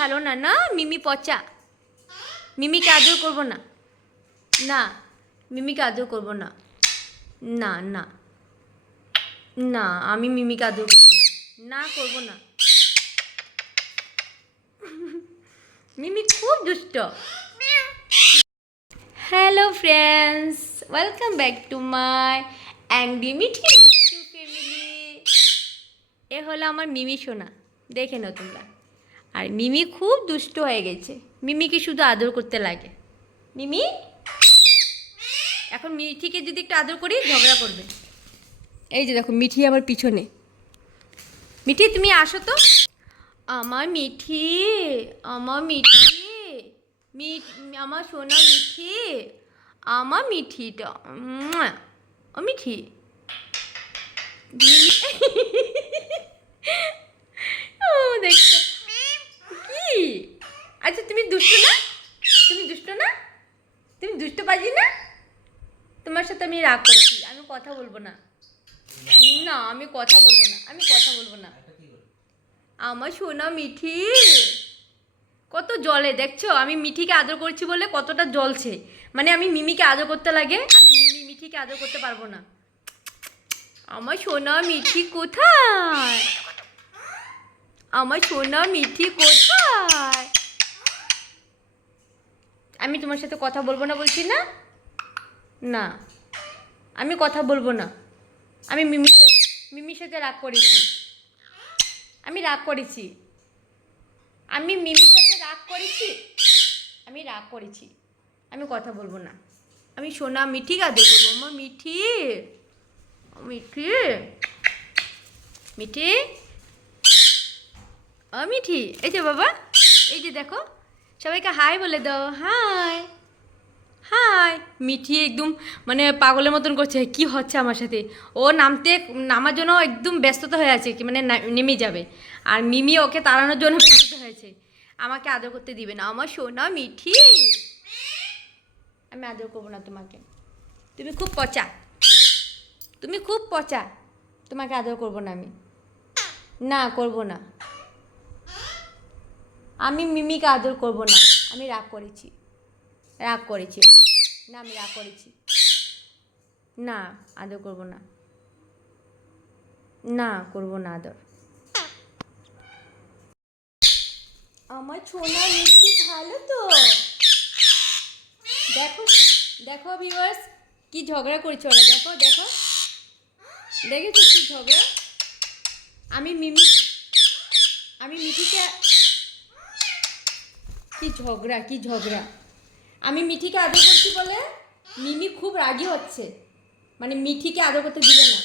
ভালো না, না মিমি পচা। মিমিকে আদর করবো না, না মিমিকে আদর করবো না, না না না, আমি মিমিকে আদর করবো না, না করবো না। মিমি খুব দুষ্ট। Hello friends, welcome back to my angry Mithi Mithu family. এ হলো আমার মিমি সোনা, দেখে নাও তোমরা। আর মিমি খুব দুষ্ট হয়ে গেছে, মিমিকে শুধু আদর করতে লাগে। মিমি এখন মিঠিকে যদি একটু আদর করি ঝগড়া করবে। এই যে দেখো মিঠি আমার পিছনে। মিঠি তুমি আসো তো। আমার মিঠি, আমার মিঠি, আমার সোনা মিঠি, আমার মিঠিটা, ও মিঠি। ও দেখছো কি? আচ্ছা তুমি দুষ্ট না, তুমি দুষ্ট না, তুমি দুষ্ট বাজি না। তোমার সাথে আমি রাগ করছি, আমি কথা বলবো না, না আমি কথা বলবো না, আমি কথা বলবো না। আমার সোনা মিঠি কত জলে দেখছো, আমি মিঠিকে আদর করছি বলে কতটা জ্বলছে। মানে আমি মিমিকে আদর করতে লাগে, আমি মিঠিকে আদর করতে পারবো না। আমার সোনা মিঠি কোথায়, আমার সোনা মিঠি কোথায়? আমি তোমার সাথে কথা বলবো না বলছি না, না আমি কথা বলবো না। আমি মিমির সাথে রাগ করেছি, আমি রাগ করেছি, আমি মিমির সাথে রাগ করেছি, আমি রাগ করেছি, আমি কথা বলবো না। আমি সোনা মিঠিকে আদর করবো। আমার মিঠি, মিঠি, মিঠি, ও মিঠি, এই যে বাবা, এই যে দেখো, সবাইকে হাই বলে দাও, হাই হাই। মিঠি একদম মানে পাগলের মতন করছে, কি হচ্ছে আমার সাথে। ও নামার জন্য একদম ব্যস্ততা হয়ে আছে, কি মানে নেমে যাবে। আর মিমি ওকে তাড়ানোর জন্য ব্যস্ত হয়েছে, আমাকে আদর করতে দিবে না। আমার সোনা মিঠি, আমি আদর করবো না তোমাকে, তুমি খুব পচা, তুমি খুব পচা, তোমাকে আদর করবো না আমি, না করবো না। আমি মিমিকে আদর করবো না, আমি রাগ করেছি, রাগ করেছি আমি, না আমি রাগ করেছি, না আদর করবো না, না করবো না আদর। আমার সোনা মিষ্টি ভালো তো। দেখো দেখো ভিউয়ার্স, কি ঝগড়া করছে ওরা, দেখো দেখো, দেখেছো কি ঝগড়া। আমি মিঠিকে, কি ঝগড়া, কি ঝগড়া। আমি মিঠিকে আদর করছি বলে মিমি খুব রাগি হচ্ছে, মানে মিঠিকে আদর করতে দিবে না।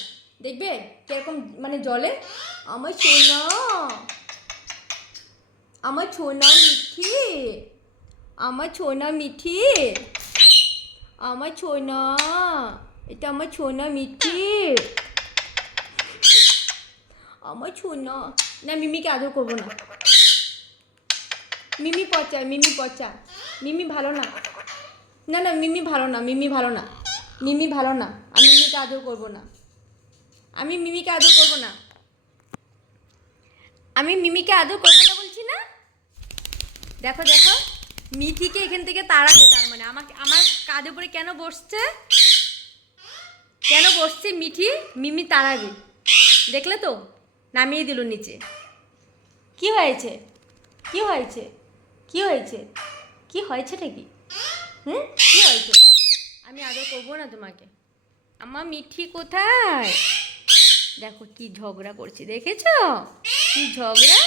দেখবে কিরকম মানে জলে। আমার সোনা, আমার সোনা মিঠি, আমার সোনা মিঠি, আমার সোনা, এটা আমার সোনা মিঠি, আমার সোনা। না মিমিকে আদর করবো না, মিমি পচা, মিমি পচা, মিমি ভালো না, না না মিমি ভালো না, মিমি ভালো না, মিমি ভালো না। আমি মিমিকে আদর করবো না, আমি মিমিকে আদর করবো না, আমি মিমিকে আদর করবো না বলছি না। দেখো দেখো, মিঠিকে এখান থেকে তাড়াবে, তার মানে আমার কাঁধে উপরে কেন বসছে, কেন বসছে মিঠি, মিমি তাড়াবে। দেখলে তো, নামিয়ে দিল নিচে। কি হয়েছে, কি হয়েছে, কি হয়েছে, কি হয়েছেটা কি? কি হয়েছে? আমি আদর করবো না তোমাকে। আমার মিঠি কোথায়? দেখো কি ঝগড়া করছে, দেখেছো কি ঝগড়া।